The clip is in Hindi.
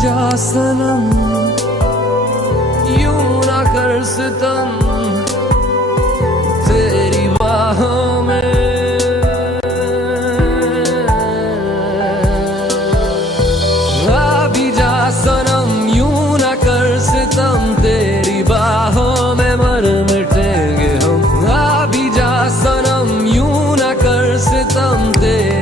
जा सनम, यूं ना कर सितम तेरी बाहों में। आ भी जा सनम, यूं ना कर सितम तेरी बाहों में मर मिटेंगे हम। आ भी जा सनम, यूं ना कर सितम तेरी